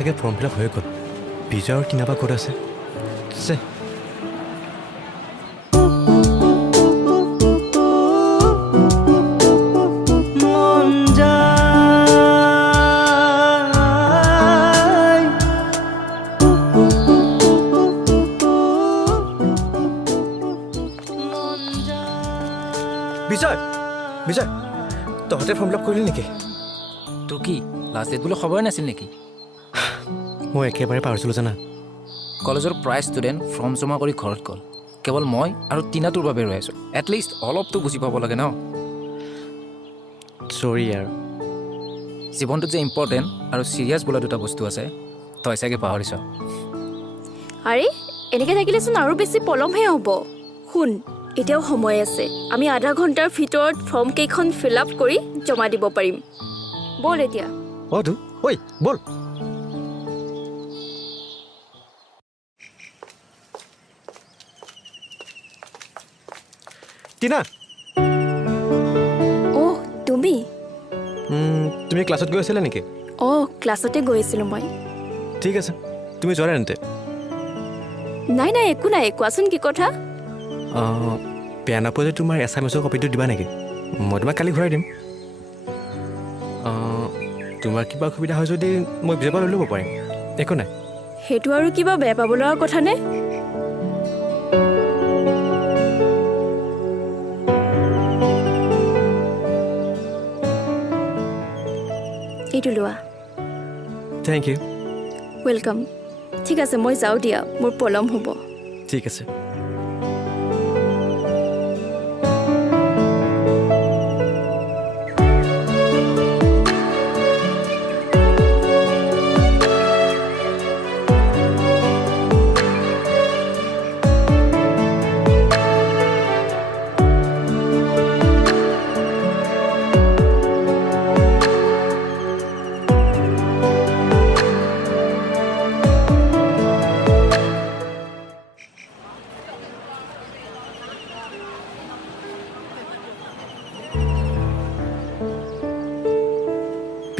চাগে form fill up হৈ গ'ল বিজয়ৰ কিনাবা ক'ত আছে চে বিজয় বিজয় তহঁতে ফৰ্ম ফিল আপ কৰিলি নেকি তোৰ কি লাষ্ট ডেট বুলি খবৰে নাছিল নেকি মই একেবাৰে পাহৰিছিলোঁ জানা কলেজৰ প্ৰায় ষ্টুডেণ্ট ফৰ্ম জমা কৰি ঘৰত গ'ল কেৱল মই আৰু টিনাটোৰ বাবে ৰৈ আছোঁ এটলিষ্ট অলপতো বুজি পাব লাগে ন চৰি আৰু জীৱনটোত যে ইম্পৰ্টেণ্ট আৰু ছিৰিয়াছ বোলা দুটা বস্তু আছে তই চাগে পাহৰিছ আৰে এনেকৈ থাকিলেচোন আৰু বেছি পলমহে হ'ব শুন এতিয়াও সময় আছে আমি আধা ঘণ্টাৰ ভিতৰত ফৰ্ম কেইখন ফিল আপ কৰি জমা দিব পাৰিম ব'ল এতিয়া অ' তো ঐ ব'ল টিনা অ' তুমি তুমি ক্লাছত গৈ আছিলা নেকি অঁ ক্লাছতে গৈ আছিলোঁ মই ঠিক আছে তুমি যোৱা নাই তেন্তে নাই নাই একো নাই কোৱাচোন কি কথা বেয়া নাপালে তোমাৰ এছাইমেছৰ কপিটো দিবা নেকি মই তোমাক কালি ঘূৰাই দিম তোমাৰ কিবা অসুবিধা হয় যদি মই বিজয়ৰ পৰা লৈ ল'ব পাৰিম একো নাই সেইটো আৰু কিবা বেয়া পাব লগা কথা নে এইটো লোৱা থেংক ইউ ৱেলকাম ঠিক আছে মই যাওঁ দিয়া মোৰ পলম হ'ব ঠিক আছে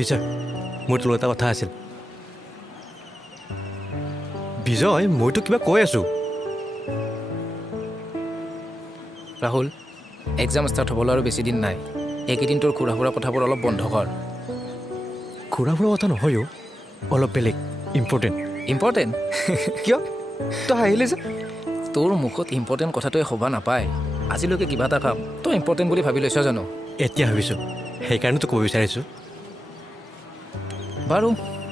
বিজয় মোৰ তোৰ এটা কথা আছিল বিজয় মইতো কিবা কৈ আছোঁ ৰাহুল এক্সাম ষ্টাৰ্ট হ'বলৈ আৰু বেছি দিন নাই এইকেইদিন তোৰ ঘূৰা ফুৰা কথাবোৰ অলপ বন্ধ কৰ ঘূৰা ফুৰা কথা নহয়ো অলপ বেলেগ ইম্পৰ্টেণ্ট ইম্পৰ্টেণ্ট কিয় তই আহিলি যে তোৰ মুখত ইম্পৰ্টেণ্ট কথাটোৱে শোভা নাপায় আজিলৈকে কিবা এটা কাম তই ইম্পৰ্টেণ্ট বুলি ভাবি লৈছ জানো এতিয়া ভাবিছোঁ সেইকাৰণে তোক ক'ব বিচাৰিছোঁ বাৰু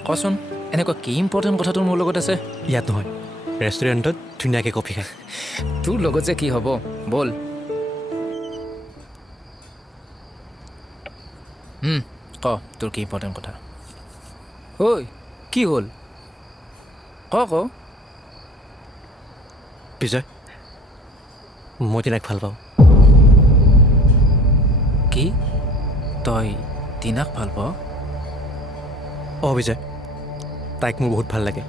কচোন এনেকুৱা কি ইম্পৰ্টেণ্ট কথা তোৰ মোৰ লগত আছে ইয়াত নহয় ৰেষ্টুৰেণ্টত ধুনীয়াকৈ কফি খায় তোৰ লগত যে কি হ'ব ব'ল ক তোৰ কি ইম্পৰ্টেণ্ট কথা ঐ কি হ'ল ক বিজয় মই তিনাক ভাল পাওঁ কি তই টিনাক ভাল পাৱ অঁ বিজয় তাইক মোৰ বহুত ভাল লাগে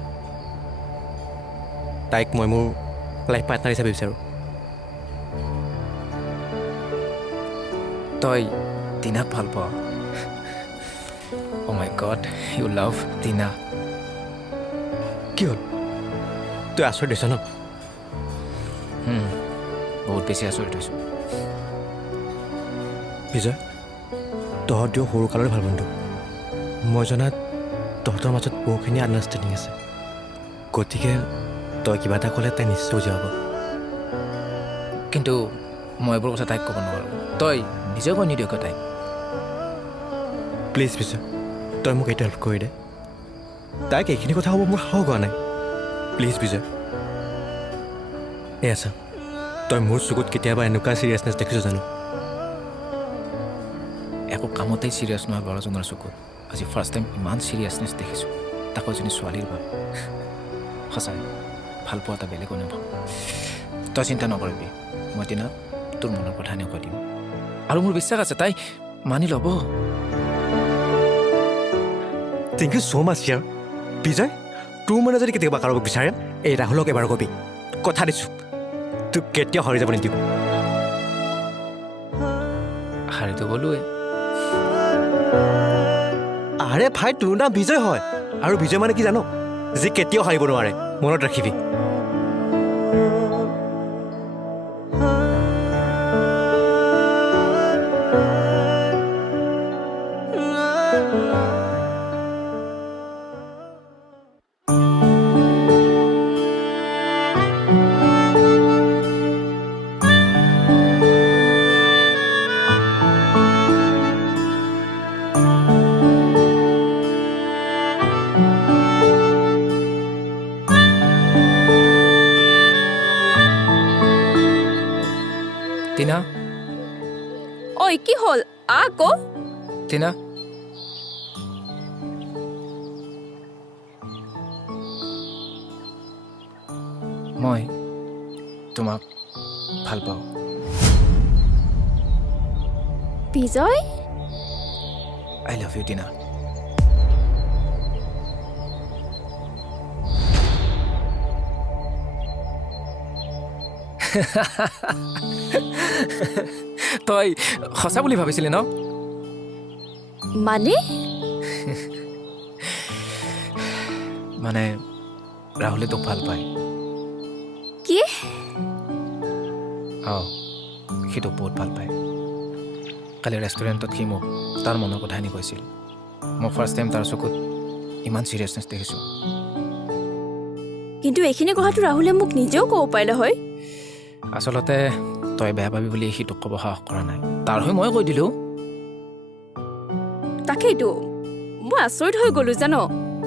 তাইক মই মোৰ লাইফ পাৰ্টনাৰ হিচাপে বিচাৰোঁ তই টিনাক ভাল পাৱ অ' মাই গড ইউ লাভ টিনা কি হ'ল তই আচৰিত দিছ ন বহুত বেছি আচৰিত হৈছোঁ বিজয় তহঁতিও সৰুকালৰে ভাল বন্ধু মই জনাত তহঁতৰ মাজত বহুখিনি আণ্ডাৰষ্টেণ্ডিং আছে গতিকে তই কিবা এটা ক'লে তাই নিশ্চয় বুজি পাব কিন্তু মই এইবোৰ কথা তাইক ক'ব নোৱাৰোঁ তই নিজে কৈ নিদিয়ক তাইক প্লিজ বিজয় তই মোক এইটো হেল্প কৰি দে তাইক এইখিনি কথা হ'ব মোৰ সাহস হোৱা নাই প্লিজ বিজয় এয়া চা তই মোৰ চকুত কেতিয়াবা এনেকুৱা চিৰিয়াছনেছ দেখিছ জানো একো কামতেই চিৰিয়াছ নহয় ল'ৰাজনৰ চকুত আজি ফাৰ্ষ্ট টাইম ইমান চিৰিয়াছনেছ দেখিছোঁ তাকো এজনী ছোৱালীৰ বাবে সঁচাই ভাল পোৱা এটা বেলেগ অনুভৱ তই চিন্তা নকৰিবি মই টিনাক তোৰ মনৰ কথা এনেকৈ দিম আৰু মোৰ বিশ্বাস আছে তাই মানি ল'ব থেংক ইউ ছ' মাছ ইয়াৰ বিজয় তোৰ মনে যদি কেতিয়াবা কাৰোবাক বিচাৰে এই ৰাহুলক এবাৰ কবি কথা দিছোঁ তোক কেতিয়াও হাৰি যাব নিদিওঁ হাৰিটো গ'লোৱে আৰে ভাই তোৰ নাম বিজয় হয় আৰু বিজয় মানে কি জানো যি কেতিয়াও হাৰিব নোৱাৰে মনত ৰাখিবি টিনা ঐ কি হ'ল আকৌ টিনা মই তোমাক ভাল পাওঁ বিজয় আই লাভ ইউ টিনা তই সঁচা বুলি ভাবিছিলি ন মানে মানে ৰাহুলে তোক ভাল পায় কি অঁ সি তোক বহুত ভাল পায় কালি ৰেষ্টুৰেণ্টত সি মোক তাৰ মনৰ কথাখিনি কৈছিল মই ফাৰ্ষ্ট টাইম তাৰ চকুত ইমান চিৰিয়াছনেছ দেখিছোঁ কিন্তু এইখিনি কথাটো ৰাহুলে মোক নিজেও ক'ব পাৰিলে হয় আচলতে তই বেয়া পাবি বুলি সি তোক ক'ব সাহস কৰা নাই তাৰ হৈ মই কৈ দিলোঁ তাকেইতো মই আচৰিত হৈ গ'লো জান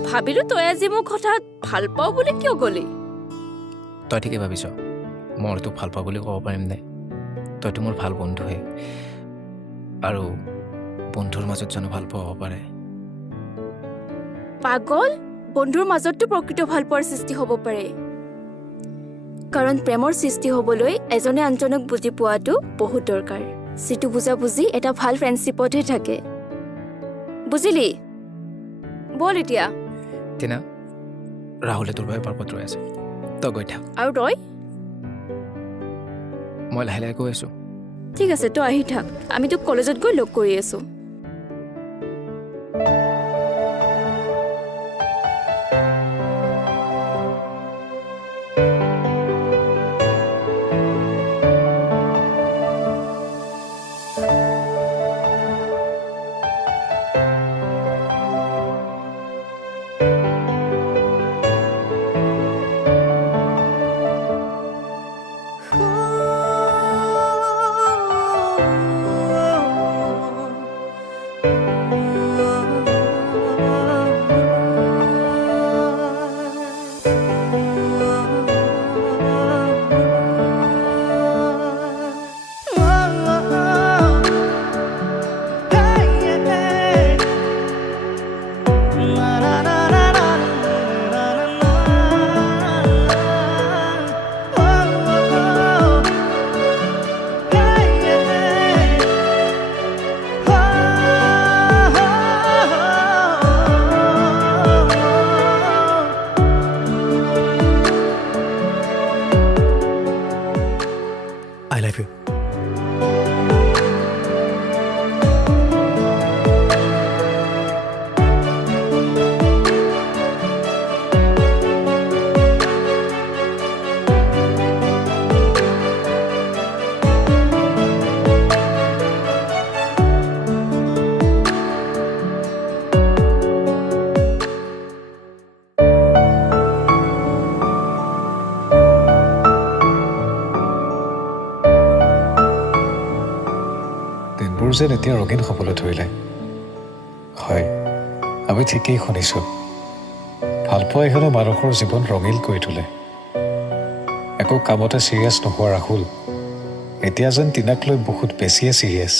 ভাবিলোঁ তই আজি মোক হঠাৎ ভাল পাওঁ বুলি কিয় ক'লি তই ঠিকেই ভাবিছ মই তোক ভাল পাওঁ বুলি ক'ব পাৰিম নে তইতো মোৰ ভাল বন্ধুহে আৰু বন্ধুৰ মাজত জানো ভাল পোৱা হ'ব পাৰে পাগল বন্ধুৰ মাজততো প্ৰকৃত ভাল পোৱাৰ সৃষ্টি হ'ব পাৰে কাৰণ প্ৰেমৰ সৃষ্টি হ'বলৈ এজনে আনজনক বুজি পোৱাটো বহুত দৰকাৰ যিটো বুজাবুজি এটা ভাল ফ্ৰেণ্ডশ্বিপতহে থাকে বুজিলি বল এতিয়া টিনা ৰাহুলে তোৰ বাবে পাৰ্বত ৰৈ আছে তই গৈ থাক আৰু তই মই লাহে লাহে গৈ আছোঁ ঠিক আছে তই আহি থাক আমি তোক কলেজত গৈ লগ কৰি আছোঁ I love you. দিনবোৰ যেন এতিয়া ৰঙীন হ'বলৈ ধৰিলে হয় আমি ঠিকেই শুনিছোঁ ভালপোৱাই হ'লে মানুহৰ জীৱন ৰঙীন কৰি তোলে একো কামতে চিৰিয়াছ নোহোৱা ৰাহুল এতিয়া যেন টিনাক লৈ বহুত বেছিয়ে চিৰিয়াছ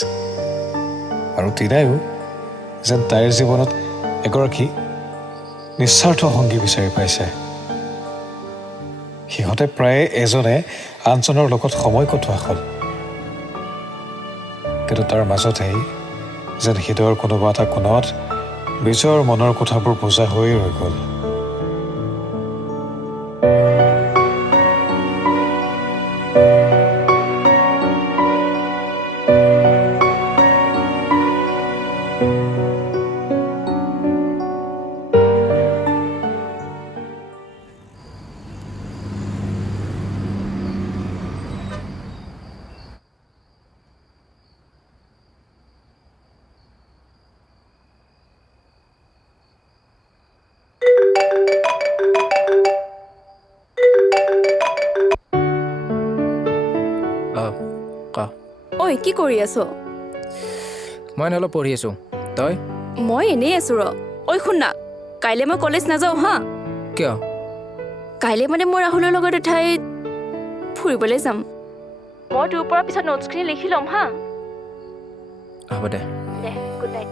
আৰু টিনায়ো যেন তাইৰ জীৱনত এগৰাকী নিস্বাৰ্থ সংগী বিচাৰি পাইছে সিহঁতে প্ৰায়ে এজনে আনজনৰ লগত সময় কটোৱা হ'ল কিন্তু তাৰ মাজতেই যেন হৃদয়ৰ কোনোবা এটা কোণত বিজয়ৰ মনৰ কথাবোৰ বুজা হৈয়ে ৰৈ গ'ল ক ঐ কি কৰি আছ? মই অলপ পঢ়ি আছোঁ তই মই এনেই আছো ৰ। ঐ শুন না, কাইলৈ মই কলেজ নাযাওঁ হা। কিয় কাইলৈ মানে মই ৰাহুলৰ লগত এঠাইত ফুৰিবলৈ যাম। মই তোৰ পৰা পিছত নোটছখিনি লিখি ল'ম হা। হ'ব দে দে গুড নাইট।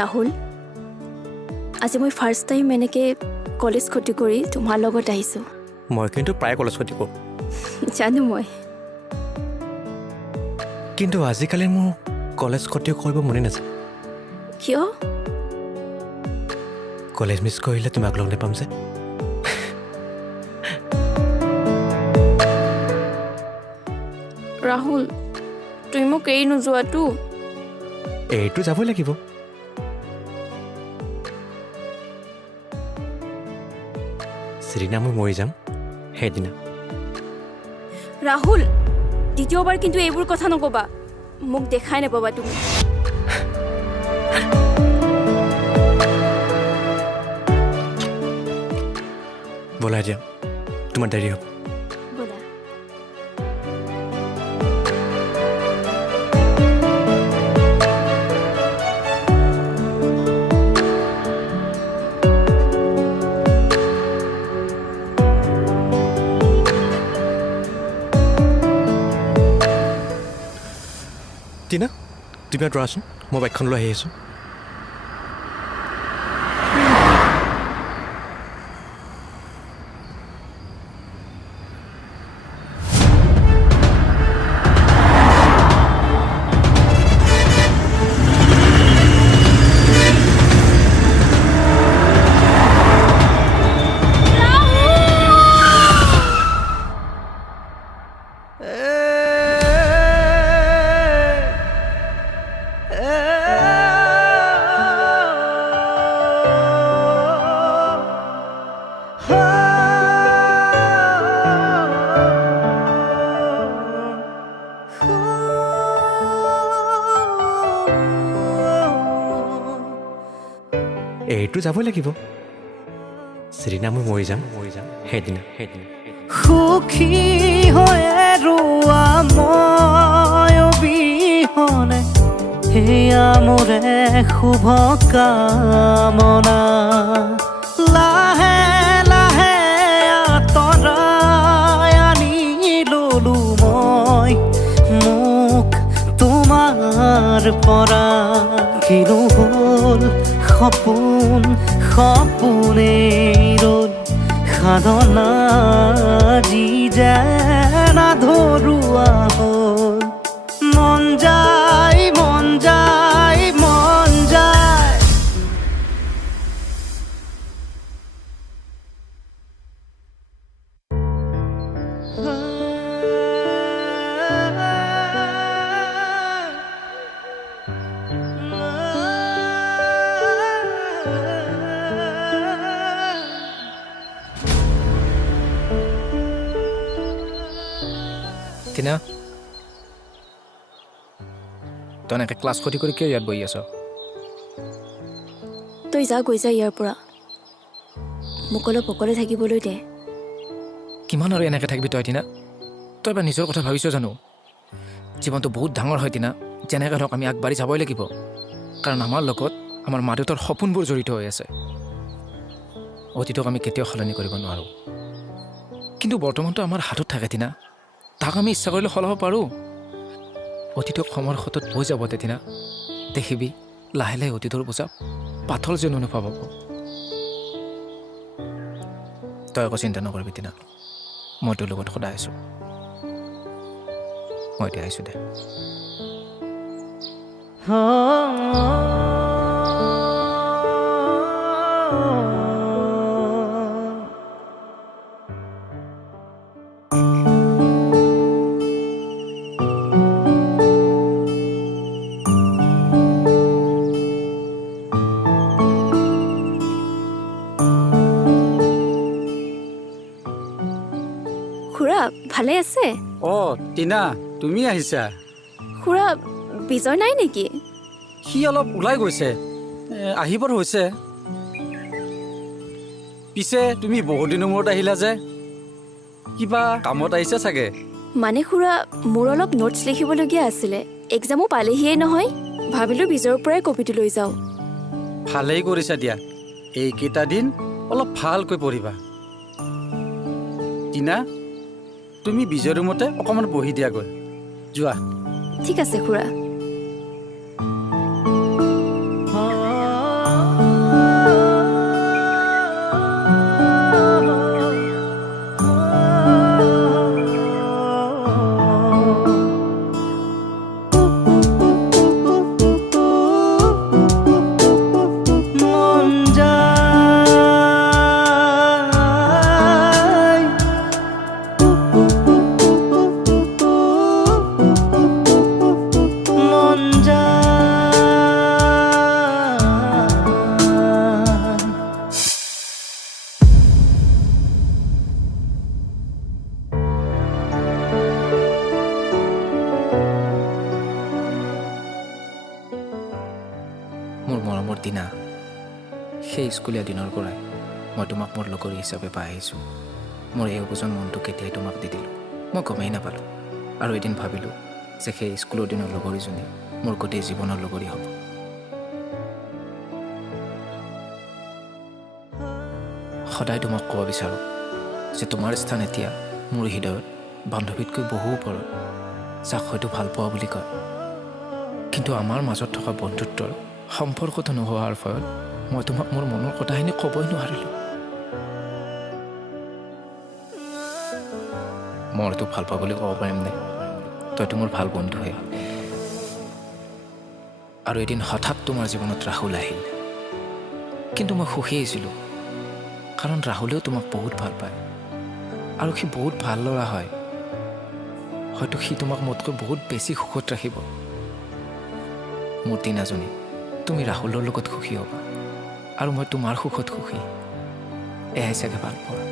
ৰাহুল, আজি মই ফাৰ্ষ্ট টাইম এনেকৈ কলেজ ক্ষতি কৰি তোমাৰ লগত আহিছোঁ। মই কিন্তু প্ৰায় কলেজ ক্ষতি কৰোঁ, জানো মই। কিন্তু আজিকালি মোৰ কলেজ ক্ষতি কৰিব মনে নাযায়। কিয়? কলেজ মিছ কৰিলে তোমাক লগ নাপাম যে। ৰাহুল, তুমি মোক এৰি নোযোৱাতো? এইটো যাবই লাগিব। যিদিনা মই মৰি যাম সেইদিনা। ৰাহুল, দ্বিতীয়বাৰ কিন্তু এইবোৰ কথা নক'বা। মোক দেখাই নাপাবা তুমি। বলাই দিয়া, তোমাৰ দেৰি হ'ব। ব'লা। টিনা, তুমি আঁতৰাচোন, মই বাইকখন লৈ আহি আছোঁ। এইটো যাবই লাগিব। যিদিনা মই মৰি যাম সেইদিনা। সুখী হৈয়ে ৰোৱা মই অবিহনে, সেয়া মোৰে শুভ কামনা। লাহে লাহে আঁতৰাই আনি ললো মই মোক তোমাৰ পৰা। কিনো হ'ল সপোন সপোনেই ৰ'ল, সাধনা যি যেন আধৰুৱা হ'ল। মন যায় মন যায় মন যায়। টিনা, তই এনেকৈ ক্লাছ ক্ষতি কৰি কিয় ইয়াত বহি আছ? তই যা, গৈ যা ইয়াৰ পৰা। মোক অলপ অকলে থাকিবলৈ দে। কিমান আৰু এনেকৈ থাকিবি তই টিনা? তই এবাৰ নিজৰ কথা ভাবিছ জানো? জীৱনটো বহুত ডাঙৰ হয় টিনা। যেনেকৈ ধৰক আমি আগবাঢ়ি যাবই লাগিব, কাৰণ আমাৰ লগত আমাৰ মা দেউতাৰ সপোনবোৰ জড়িত হৈ আছে। অতীতক আমি কেতিয়াও সলনি কৰিব নোৱাৰোঁ, কিন্তু বৰ্তমানটো আমাৰ হাতত থাকে টিনা। তাক আমি ইচ্ছা কৰিলে সলাব পাৰোঁ। অতীতক সময়ৰ সোঁতত বৈ যাব টিনা। দেখিবি লাহে লাহে অতীতৰ বোজা পাথৰ যেন অনুভৱ হ'ব। তই একো চিন্তা নকৰিবি টিনা, মই তোৰ লগত সদায় আছোঁ। মই এতিয়া আহিছোঁ দে। খুৰা ভালে আছে? অঁ টিনা, তুমি আহিছা? খুৰা বিজয় নাই নেকি? সি অলপ ওলাই গৈছে, আহিবৰ হৈছে। পিছে তুমি বহুত দিনৰ মূৰত আহিলা যে, কিবা কামত আহিছা চাগে? মানে খুৰা মোৰ অলপ নোটছ লিখিবলগীয়া আছিলে, এক্সামো পালেহিয়ে নহয়, ভাবিলোঁ বিজয়ৰ পৰাই কপিটো লৈ যাওঁ। ভালেই কৰিছা দিয়া, এইকেইটা দিন অলপ ভালকৈ পঢ়িবা। টিনা, তুমি বিজয় ৰুমতে অকণমান বহি দিয়াগৈ, যোৱা। ঠিক আছে খুৰা। মন যায় মন যায় মোৰ মৰমৰ টিনা, সেই স্কুলীয়া দিনৰ পৰাই মই তোমাক মোৰ লগৰী হিচাপে পাই আহিছোঁ। মোৰ এই অবুজন মনটো কেতিয়াই তোমাক দি দিলোঁ, মই গমেই নাপালোঁ। আৰু এদিন ভাবিলোঁ যে সেই স্কুলৰ দিনৰ লগৰীজনী মোৰ গোটেই জীৱনৰ লগৰী হ'ব। সদায় তোমাক ক'ব বিচাৰোঁ যে তোমাৰ স্থান এতিয়া মোৰ হৃদয়ত বান্ধৱীতকৈ বহু ওপৰত, যাক হয়তো ভাল পোৱা বুলি কয়। কিন্তু আমাৰ মাজত থকা বন্ধুত্বৰ সম্পৰ্কটো নোহোৱাৰ ফলত মই তোমাক মোৰ মনৰ কথাখিনি ক'বই নোৱাৰিলোঁ। মই তোক ভাল পাওঁ বুলি ক'ব পাৰিম নে? তইতো মোৰ ভাল বন্ধুহে। আৰু এদিন হঠাৎ তোমাৰ জীৱনত ৰাহুল আহিল, কিন্তু মই সুখী আছিলোঁ, কাৰণ ৰাহুলেও তোমাক বহুত ভাল পায় আৰু সি বহুত ভাল ল'ৰা হয়। হয়তো সি তোমাক মোতকৈ বহুত বেছি সুখত ৰাখিব। মোৰ টিনাজনী, তুমি ৰাহুলৰ লগত সুখী হ'বা আৰু মই তোমাৰ সুখত সুখী। এয়াই চাগে ভাল পোৱা।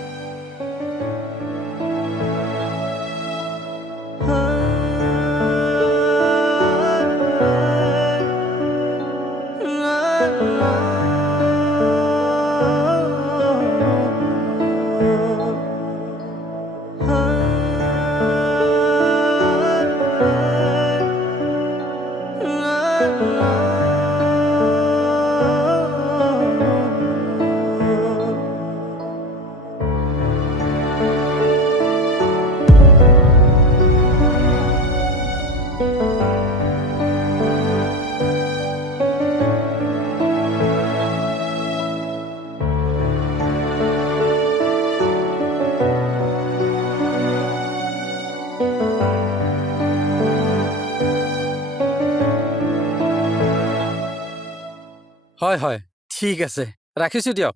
হয় হয়, ঠিক আছে, ৰাখিছোঁ দিয়ক।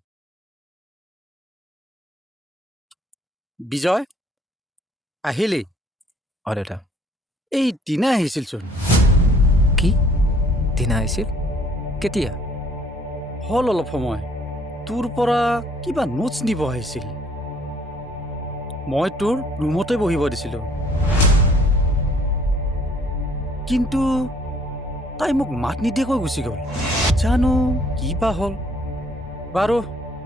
বিজয়, আহিলি? অঁ দেউতা। এই টিনা আহিছিলচোন। কি? টিনা আহিছিল? কেতিয়া? হ'ল অলপ সময়। তোৰ পৰা কিবা নোটছ নিব আহিছিল। মই তোৰ ৰুমতে বহিব দিছিলোঁ, কিন্তু তাই মোক মাত নিদিয়াকৈ গুচি গ'ল। জানো কি বা হ'ল। বাৰু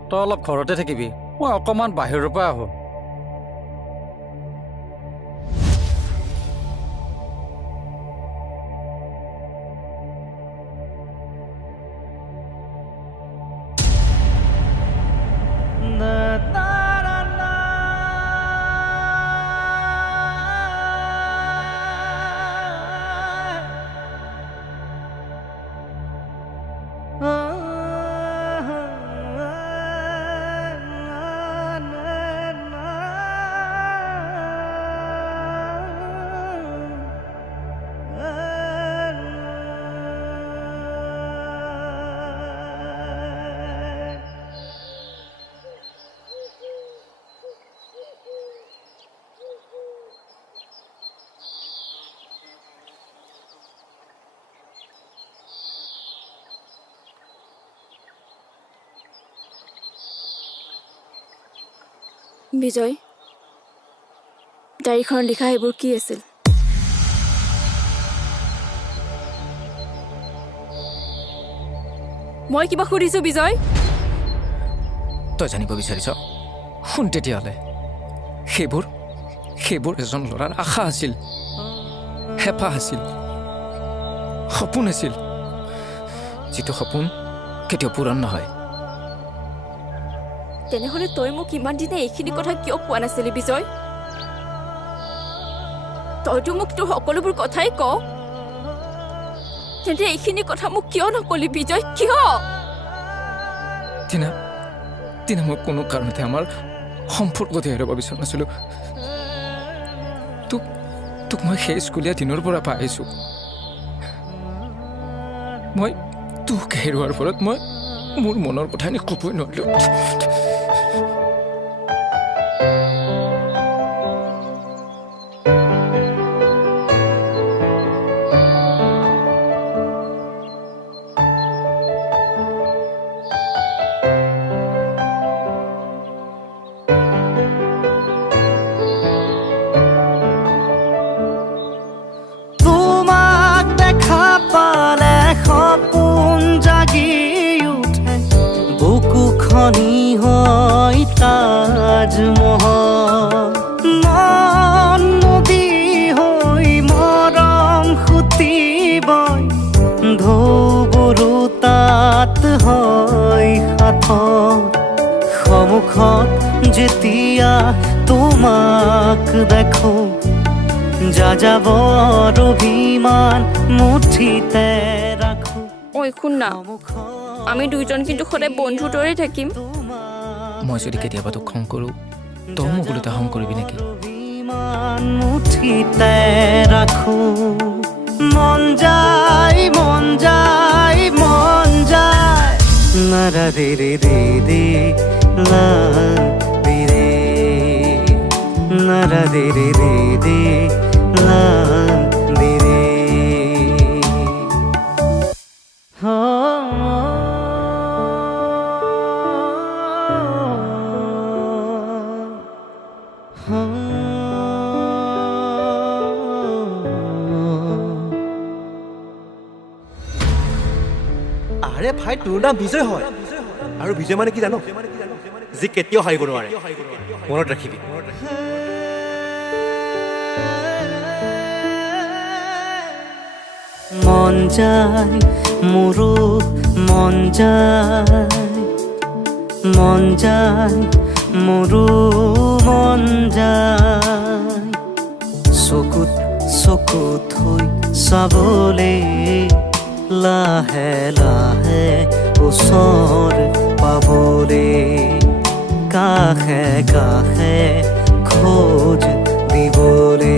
তই অলপ ঘৰতে থাকিবি, মই অকণমান বাহিৰৰ পৰা আহোঁ। বিজয় ডায়েৰীখনত লিখা সেইবোৰ কি আছিল? মই কিবা সুধিছো বিজয়? তই জানিব বিচাৰিছ? শুন তেতিয়াহ'লে সেইবোৰ এজন ল'ৰাৰ আশা আছিল, হেঁপাহ আছিল, সপোন আছিল, যিটো সপোন কেতিয়াও পূৰণ নহয়। তেনেহ'লে তই মোক ইমান দিনে এইখিনি কথা কিয় কোৱা নাছিলি বিজয়? তইতো মোক তোৰ সকলোবোৰ কথাই ক, তেন্তে এইখিনি কথা মোক কিয় নকলি বিজয়? কিয়? টিনা মই কোনো কাৰণতে আমাৰ সম্পৰ্কতে হেৰাব বিচৰা নাছিলোঁ। তোক মই সেই স্কুলীয়া দিনৰ পৰা পাই আহিছোঁ। মই তোক হেৰুৱাৰ ফলত মই মোৰ মনৰ কথা এনে ক'বই নোৱাৰিলোঁ। তোমাক দেখা পালে সপোন জাগি উঠে, বুকু খনি হয় তাজমহল, মন নদী হৈ মৰম সুতি বয়, ঢৌবোৰো তাত হয় সাঁথৰ, সন্মুখত যেতিয়া তোমাক দেখো, যাযাবৰ অভিমান মুঠিতে ৰাখো। ঐ শুন না, আমি দুইজন কিন্তু সদায় বন্ধুৰ দৰে থাকিম। মই যদি কেতিয়াবা তোক খং কৰোঁ, তই মোক ওলোটা খং কৰিবি নেকি? অভিমান মুঠিতে ৰাখো, মন যায় মন যায় মন যায়, নাৰা ৰে ৰে ৰে ৰে লা ৰে ৰে, নাৰা ৰে ৰে ৰে ৰে লা ৰে ৰে। আৰে ভাই, তোৰ নাম বিজয় হয়, আৰু বিজয় মানে কি জানো? যি কেতিয়াও হাৰিব নোৱাৰে। মনত ৰাখিবি। মন যায় মোৰো মন যায়, মন যায় মোৰো মন যায়, চকুত চকুত থৈ চাবলে, লাহে লাহে ওচৰ পাবলে, কাষে কাষে খোজ দিবলে।